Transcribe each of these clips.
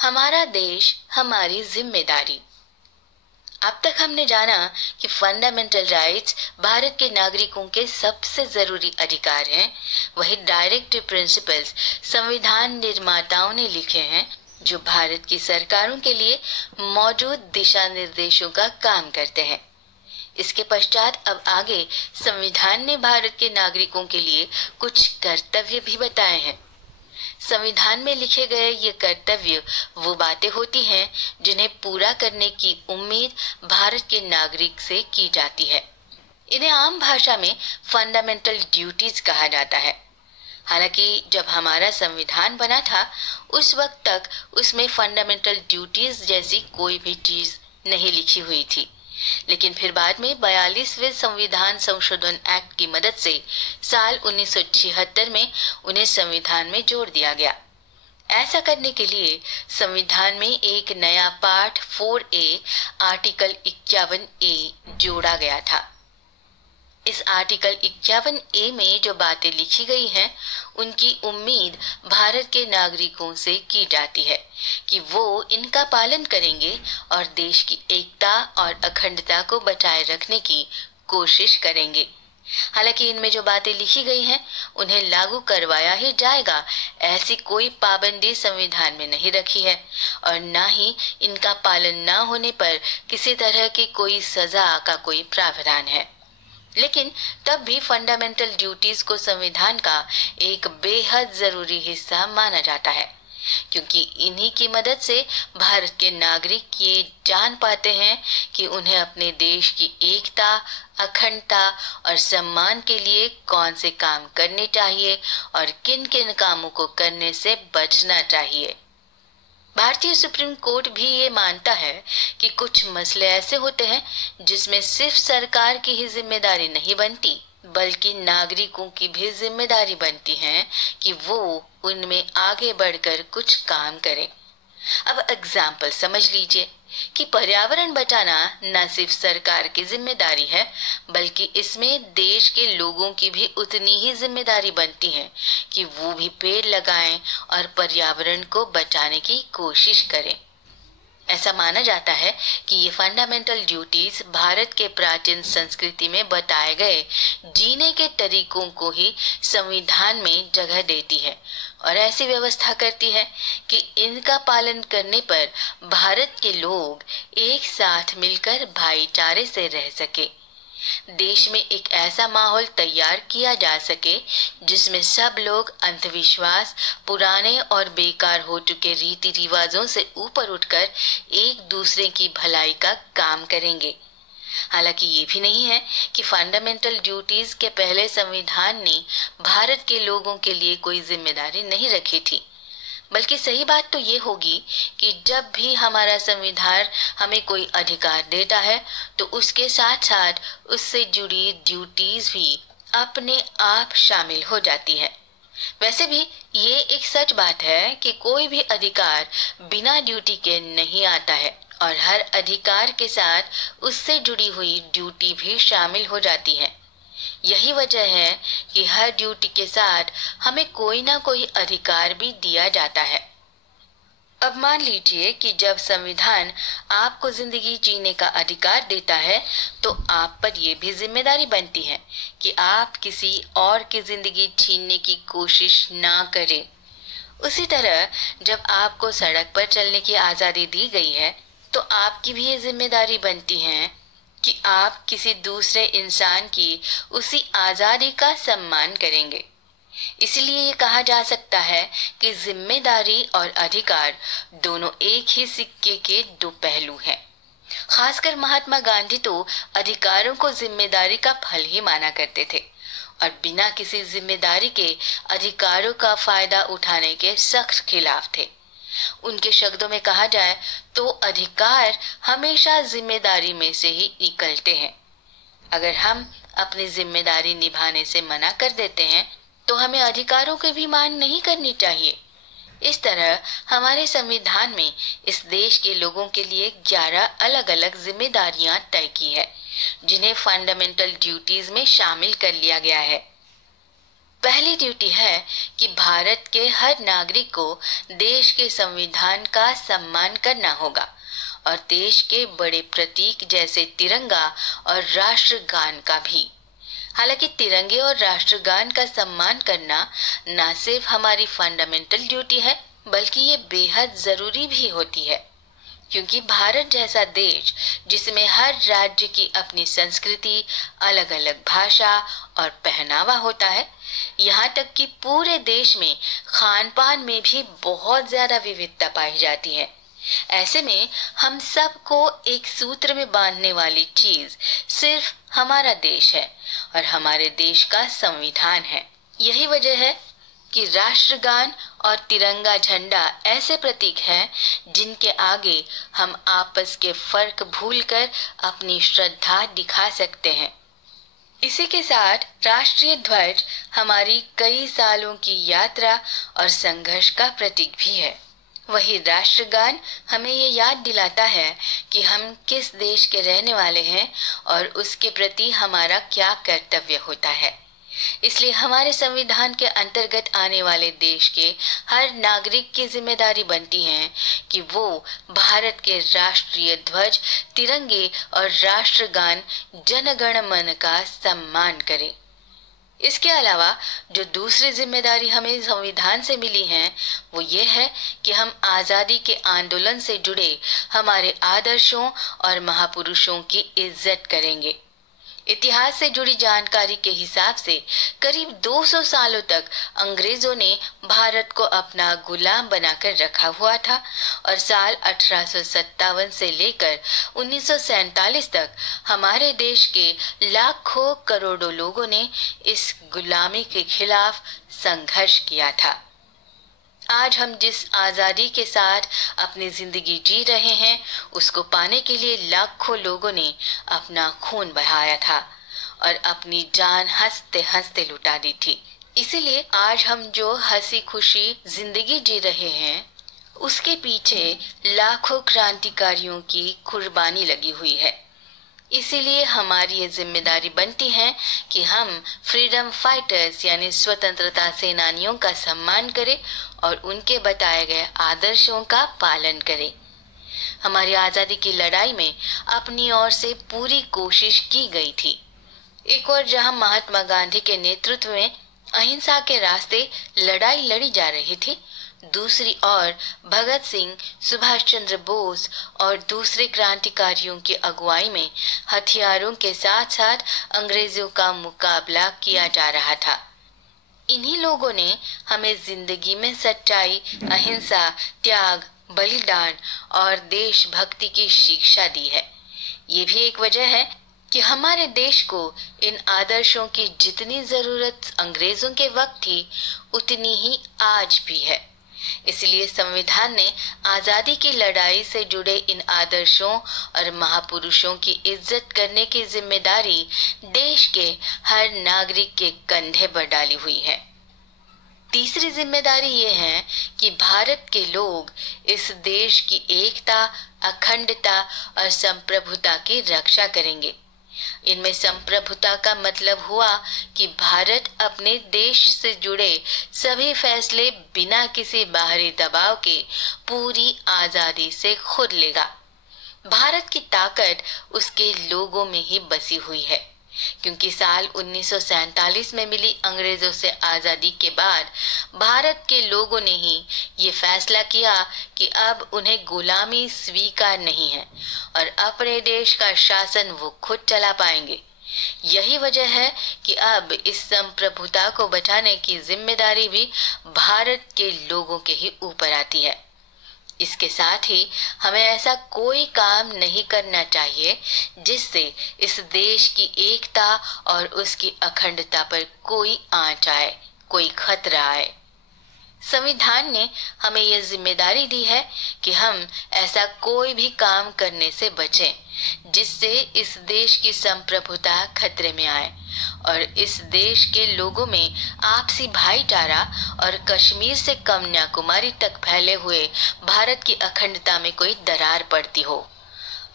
हमारा देश, हमारी जिम्मेदारी। अब तक हमने जाना कि फंडामेंटल राइट्स भारत के नागरिकों के सबसे जरूरी अधिकार हैं। वही डायरेक्टिव प्रिंसिपल्स संविधान निर्माताओं ने लिखे हैं, जो भारत की सरकारों के लिए मौजूद दिशा निर्देशों का काम करते हैं। इसके पश्चात अब आगे संविधान ने भारत के नागरिकों के लिए कुछ कर्तव्य भी बताए हैं। संविधान में लिखे गए ये कर्तव्य वो बातें होती हैं जिन्हें पूरा करने की उम्मीद भारत के नागरिक से की जाती है। इन्हें आम भाषा में फंडामेंटल ड्यूटीज कहा जाता है। हालांकि जब हमारा संविधान बना था, उस वक्त तक उसमें फंडामेंटल ड्यूटीज जैसी कोई भी चीज नहीं लिखी हुई थी। लेकिन फिर बाद में 42वें संविधान संशोधन एक्ट की मदद से साल 1976 में उन्हें संविधान में जोड़ दिया गया। ऐसा करने के लिए संविधान में एक नया पार्ट 4A आर्टिकल 51A जोड़ा गया था। इस आर्टिकल 51A में जो बातें लिखी गई हैं, उनकी उम्मीद भारत के नागरिकों से की जाती है कि वो इनका पालन करेंगे और देश की एकता और अखंडता को बचाए रखने की कोशिश करेंगे। हालांकि इनमें जो बातें लिखी गई हैं, उन्हें लागू करवाया ही जाएगा, ऐसी कोई पाबंदी संविधान में नहीं रखी है और न ही इनका पालन न होने पर किसी तरह की कोई सजा का कोई प्रावधान है। लेकिन तब भी फंडामेंटल ड्यूटीज को संविधान का एक बेहद जरूरी हिस्सा माना जाता है, क्योंकि इन्हीं की मदद से भारत के नागरिक ये जान पाते हैं कि उन्हें अपने देश की एकता, अखंडता और सम्मान के लिए कौन से काम करने चाहिए और किन किन कामों को करने से बचना चाहिए। भारतीय सुप्रीम कोर्ट भी ये मानता है कि कुछ मसले ऐसे होते हैं जिसमें सिर्फ सरकार की ही जिम्मेदारी नहीं बनती, बल्कि नागरिकों की भी जिम्मेदारी बनती है कि वो उनमें आगे बढ़कर कुछ काम करें। अब एग्जाम्पल समझ लीजिए कि पर्यावरण बचाना न सिर्फ सरकार की जिम्मेदारी है, बल्कि इसमें देश के लोगों की भी उतनी ही जिम्मेदारी बनती है कि वो भी पेड़ लगाएं और पर्यावरण को बचाने की कोशिश करें। ऐसा माना जाता है कि ये फंडामेंटल ड्यूटीज भारत के प्राचीन संस्कृति में बताए गए जीने के तरीकों को ही संविधान में जगह देती है और ऐसी व्यवस्था करती है कि इनका पालन करने पर भारत के लोग एक साथ मिलकर भाईचारे से रह सके, देश में एक ऐसा माहौल तैयार किया जा सके जिसमें सब लोग अंधविश्वास, पुराने और बेकार हो चुके रीति रिवाजों से ऊपर उठकर एक दूसरे की भलाई का काम करेंगे। हालांकि ये भी नहीं है कि फंडामेंटल ड्यूटीज के पहले संविधान ने भारत के लोगों के लिए कोई जिम्मेदारी नहीं रखी थी, बल्कि सही बात तो ये होगी कि जब भी हमारा संविधान हमें कोई अधिकार देता है, तो उसके साथ साथ उससे जुड़ी ड्यूटीज भी अपने आप शामिल हो जाती है। वैसे भी ये एक सच बात है कि कोई भी अधिकार बिना ड्यूटी के नहीं आता है और हर अधिकार के साथ उससे जुड़ी हुई ड्यूटी भी शामिल हो जाती है। यही वजह है कि हर ड्यूटी के साथ हमें कोई ना कोई अधिकार भी दिया जाता है। अब मान लीजिए कि जब संविधान आपको जिंदगी जीने का अधिकार देता है, तो आप पर यह भी जिम्मेदारी बनती है कि आप किसी और की जिंदगी छीनने की कोशिश ना करें। उसी तरह जब आपको सड़क पर चलने की आजादी दी गई है, तो आपकी भी ये जिम्मेदारी बनती है कि आप किसी दूसरे इंसान की उसी आजादी का सम्मान करेंगे। इसलिए ये कहा जा सकता है कि जिम्मेदारी और अधिकार दोनों एक ही सिक्के के दो पहलू हैं। खासकर महात्मा गांधी तो अधिकारों को जिम्मेदारी का फल ही माना करते थे और बिना किसी जिम्मेदारी के अधिकारों का फायदा उठाने के सख्त खिलाफ थे। उनके शब्दों में कहा जाए तो अधिकार हमेशा जिम्मेदारी में से ही निकलते हैं। अगर हम अपनी जिम्मेदारी निभाने से मना कर देते हैं, तो हमें अधिकारों की भी मांग नहीं करनी चाहिए। इस तरह हमारे संविधान में इस देश के लोगों के लिए 11 अलग अलग जिम्मेदारियां तय की है, जिन्हें फंडामेंटल ड्यूटीज में शामिल कर लिया गया है। पहली ड्यूटी है कि भारत के हर नागरिक को देश के संविधान का सम्मान करना होगा और देश के बड़े प्रतीक जैसे तिरंगा और राष्ट्रगान का भी। हालांकि तिरंगे और राष्ट्रगान का सम्मान करना न सिर्फ हमारी फंडामेंटल ड्यूटी है बल्कि ये बेहद जरूरी भी होती है, क्योंकि भारत जैसा देश जिसमें हर राज्य की अपनी संस्कृति, अलग अलग भाषा और पहनावा होता है, यहाँ तक कि पूरे देश में खान पान में भी बहुत ज्यादा विविधता पाई जाती है। ऐसे में हम सबको एक सूत्र में बांधने वाली चीज सिर्फ हमारा देश है और हमारे देश का संविधान है। यही वजह है कि राष्ट्रगान और तिरंगा झंडा ऐसे प्रतीक हैं जिनके आगे हम आपस के फर्क भूलकर अपनी श्रद्धा दिखा सकते हैं। इसी के साथ राष्ट्रीय ध्वज हमारी कई सालों की यात्रा और संघर्ष का प्रतीक भी है। वही राष्ट्रगान हमें ये याद दिलाता है कि हम किस देश के रहने वाले हैं और उसके प्रति हमारा क्या कर्तव्य होता है। इसलिए हमारे संविधान के अंतर्गत आने वाले देश के हर नागरिक की जिम्मेदारी बनती है कि वो भारत के राष्ट्रीय ध्वज, तिरंगे और राष्ट्रगान जन गण मन का सम्मान करे। इसके अलावा जो दूसरी जिम्मेदारी हमें संविधान से मिली है वो ये है कि हम आजादी के आंदोलन से जुड़े हमारे आदर्शों और महापुरुषों की इज्जत करेंगे। इतिहास से जुड़ी जानकारी के हिसाब से करीब 200 सालों तक अंग्रेजों ने भारत को अपना गुलाम बनाकर रखा हुआ था और साल 1857 से लेकर 1947 तक हमारे देश के लाखों करोड़ों लोगों ने इस गुलामी के खिलाफ संघर्ष किया था। आज हम जिस आजादी के साथ अपनी जिंदगी जी रहे हैं उसको पाने के लिए लाखों लोगों ने अपना खून बहाया था और अपनी जान हंसते हंसते लुटा दी थी। इसीलिए आज हम जो हंसी खुशी जिंदगी जी रहे हैं उसके पीछे लाखों क्रांतिकारियों की कुर्बानी लगी हुई है। इसीलिए हमारी ये जिम्मेदारी बनती है कि हम फ्रीडम फाइटर्स यानी स्वतंत्रता सेनानियों का सम्मान करें और उनके बताए गए आदर्शों का पालन करें। हमारी आजादी की लड़ाई में अपनी ओर से पूरी कोशिश की गई थी। एक और जहां महात्मा गांधी के नेतृत्व में अहिंसा के रास्ते लड़ाई लड़ी जा रही थी, दूसरी ओर भगत सिंह, सुभाष चंद्र बोस और दूसरे क्रांतिकारियों की अगुवाई में हथियारों के साथ साथ अंग्रेजों का मुकाबला किया जा रहा था। इन्हीं लोगों ने हमें जिंदगी में सच्चाई, अहिंसा, त्याग, बलिदान और देशभक्ति की शिक्षा दी है। ये भी एक वजह है कि हमारे देश को इन आदर्शों की जितनी जरूरत अंग्रेजों के वक्त थी उतनी ही आज भी है। इसलिए संविधान ने आजादी की लड़ाई से जुड़े इन आदर्शों और महापुरुषों की इज्जत करने की जिम्मेदारी देश के हर नागरिक के कंधे पर डाली हुई है। तीसरी जिम्मेदारी ये है कि भारत के लोग इस देश की एकता, अखंडता और संप्रभुता की रक्षा करेंगे। इनमें संप्रभुता का मतलब हुआ कि भारत अपने देश से जुड़े सभी फैसले बिना किसी बाहरी दबाव के पूरी आजादी से खुद लेगा। भारत की ताकत उसके लोगों में ही बसी हुई है, क्योंकि साल 1947 में मिली अंग्रेजों से आजादी के बाद भारत के लोगों ने ही ये फैसला किया कि अब उन्हें गुलामी स्वीकार नहीं है और अपने देश का शासन वो खुद चला पाएंगे। यही वजह है कि अब इस संप्रभुता को बचाने की जिम्मेदारी भी भारत के लोगों के ही ऊपर आती है। इसके साथ ही हमें ऐसा कोई काम नहीं करना चाहिए जिससे इस देश की एकता और उसकी अखंडता पर कोई आंच आए, कोई खतरा आए। संविधान ने हमें यह जिम्मेदारी दी है कि हम ऐसा कोई भी काम करने से बचें जिससे इस देश की संप्रभुता खतरे में आए और इस देश के लोगों में आपसी भाईचारा और कश्मीर से कन्याकुमारी तक फैले हुए भारत की अखंडता में कोई दरार पड़ती हो।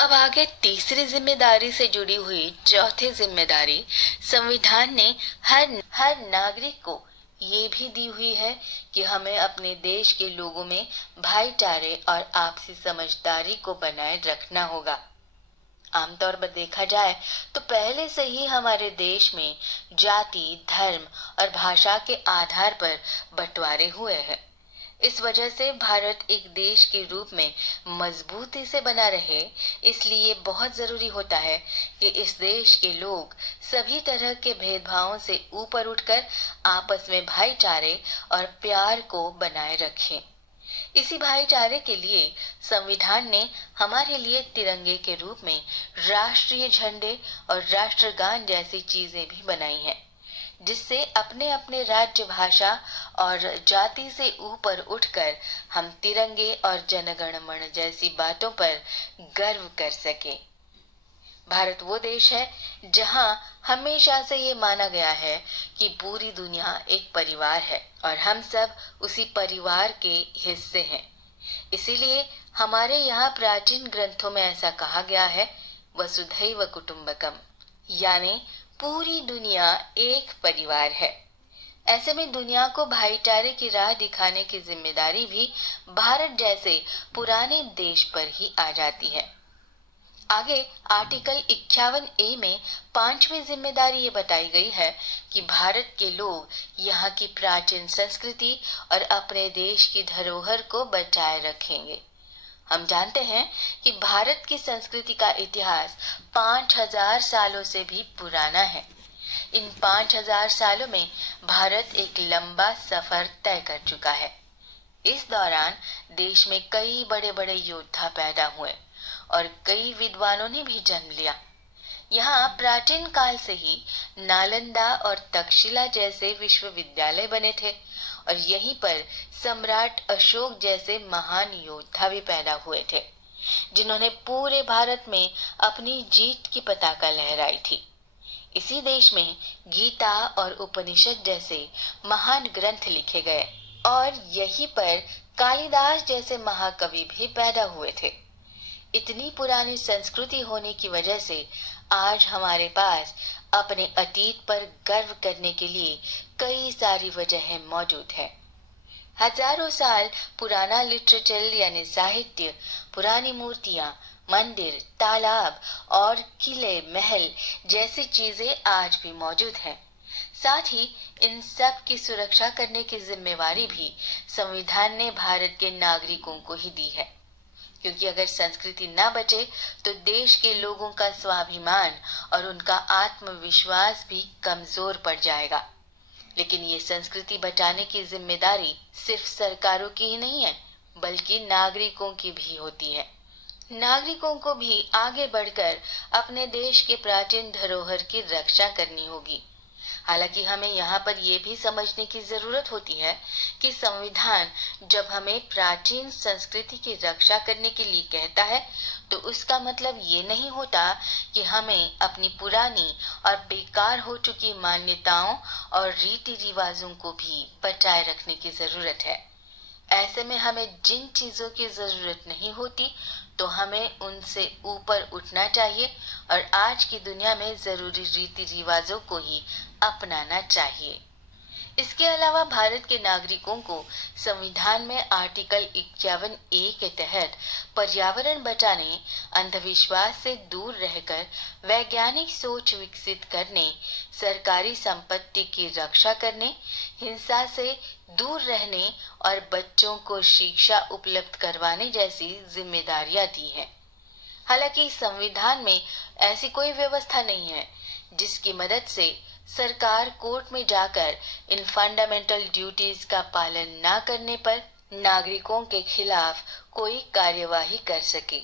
अब आगे तीसरी जिम्मेदारी से जुड़ी हुई चौथी जिम्मेदारी, संविधान ने हर नागरिक को ये भी दी हुई है कि हमें अपने देश के लोगों में भाईचारे और आपसी समझदारी को बनाए रखना होगा। आमतौर पर देखा जाए तो पहले से ही हमारे देश में जाति, धर्म और भाषा के आधार पर बंटवारे हुए हैं। इस वजह से भारत एक देश के रूप में मजबूती से बना रहे, इसलिए बहुत जरूरी होता है कि इस देश के लोग सभी तरह के भेदभावों से ऊपर उठकर आपस में भाईचारे और प्यार को बनाए रखें। इसी भाईचारे के लिए संविधान ने हमारे लिए तिरंगे के रूप में राष्ट्रीय झंडे और राष्ट्रगान जैसी चीजें भी बनाई हैं, जिससे अपने अपने राज्य, भाषा और जाति से ऊपर उठकर हम तिरंगे और जनगण मन जैसी बातों पर गर्व कर सके। भारत वो देश है जहां हमेशा से ये माना गया है कि पूरी दुनिया एक परिवार है और हम सब उसी परिवार के हिस्से हैं। इसीलिए हमारे यहाँ प्राचीन ग्रंथों में ऐसा कहा गया है, वसुधैव कुटुंबकम, यानी पूरी दुनिया एक परिवार है। ऐसे में दुनिया को भाईचारे की राह दिखाने की जिम्मेदारी भी भारत जैसे पुराने देश पर ही आ जाती है। आगे आर्टिकल 51A में 5वीं जिम्मेदारी ये बताई गई है कि भारत के लोग यहाँ की प्राचीन संस्कृति और अपने देश की धरोहर को बचाए रखेंगे। हम जानते हैं कि भारत की संस्कृति का इतिहास 5000 सालों से भी पुराना है। इन 5000 सालों में भारत एक लंबा सफर तय कर चुका है। इस दौरान देश में कई बड़े बड़े योद्धा पैदा हुए और कई विद्वानों ने भी जन्म लिया। यहाँ प्राचीन काल से ही नालंदा और तक्षशिला जैसे विश्वविद्यालय बने थे और यहीं पर सम्राट अशोक जैसे महान योद्धा भी पैदा हुए थे, जिन्होंने पूरे भारत में अपनी जीत की पताका लहराई थी। इसी देश में गीता और उपनिषद जैसे महान ग्रंथ लिखे गए और यहीं पर कालिदास जैसे महाकवि भी पैदा हुए थे। इतनी पुरानी संस्कृति होने की वजह से आज हमारे पास अपने अतीत पर गर्व करने के लिए कई सारी वजहें मौजूद है। हजारों साल पुराना लिटरेचर यानी साहित्य, पुरानी मूर्तियां, मंदिर, तालाब और किले, महल जैसी चीजें आज भी मौजूद हैं। साथ ही इन सब की सुरक्षा करने की जिम्मेवारी भी संविधान ने भारत के नागरिकों को ही दी है, क्योंकि अगर संस्कृति न बचे तो देश के लोगों का स्वाभिमान और उनका आत्मविश्वास भी कमजोर पड़ जाएगा। लेकिन ये संस्कृति बचाने की जिम्मेदारी सिर्फ सरकारों की ही नहीं है, बल्कि नागरिकों की भी होती है। नागरिकों को भी आगे बढ़कर अपने देश के प्राचीन धरोहर की रक्षा करनी होगी। हालांकि हमें यहाँ पर यह भी समझने की जरूरत होती है कि संविधान जब हमें प्राचीन संस्कृति की रक्षा करने के लिए कहता है तो उसका मतलब ये नहीं होता कि हमें अपनी पुरानी और बेकार हो चुकी मान्यताओं और रीति रिवाजों को भी बचाए रखने की जरूरत है। ऐसे में हमें जिन चीजों की जरूरत नहीं होती तो हमें उनसे ऊपर उठना चाहिए और आज की दुनिया में जरूरी रीति रिवाजों को ही अपनाना चाहिए। इसके अलावा भारत के नागरिकों को संविधान में आर्टिकल 51A के तहत पर्यावरण बचाने, अंधविश्वास से दूर रहकर वैज्ञानिक सोच विकसित करने, सरकारी संपत्ति की रक्षा करने, हिंसा से दूर रहने और बच्चों को शिक्षा उपलब्ध करवाने जैसी जिम्मेदारियां दी हैं। हालांकि संविधान में ऐसी कोई व्यवस्था नहीं है जिसकी मदद से सरकार कोर्ट में जाकर इन फंडामेंटल ड्यूटीज का पालन न करने पर नागरिकों के खिलाफ कोई कार्यवाही कर सके।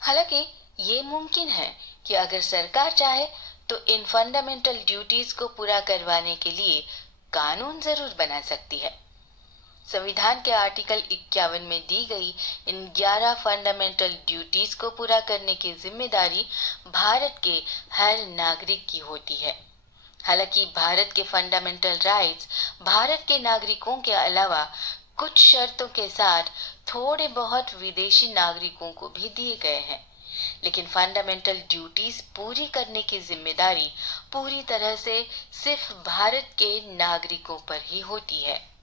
हालांकि ये मुमकिन है कि अगर सरकार चाहे तो इन फंडामेंटल ड्यूटीज को पूरा करवाने के लिए कानून जरूर बना सकती है। संविधान के आर्टिकल 51 में दी गई इन 11 फंडामेंटल ड्यूटीज को पूरा करने की जिम्मेदारी भारत के हर नागरिक की होती है। हालांकि भारत के फंडामेंटल राइट्स भारत के नागरिकों के अलावा कुछ शर्तों के साथ थोड़े बहुत विदेशी नागरिकों को भी दिए गए हैं। लेकिन फंडामेंटल ड्यूटीज पूरी करने की जिम्मेदारी पूरी तरह से सिर्फ भारत के नागरिकों पर ही होती है।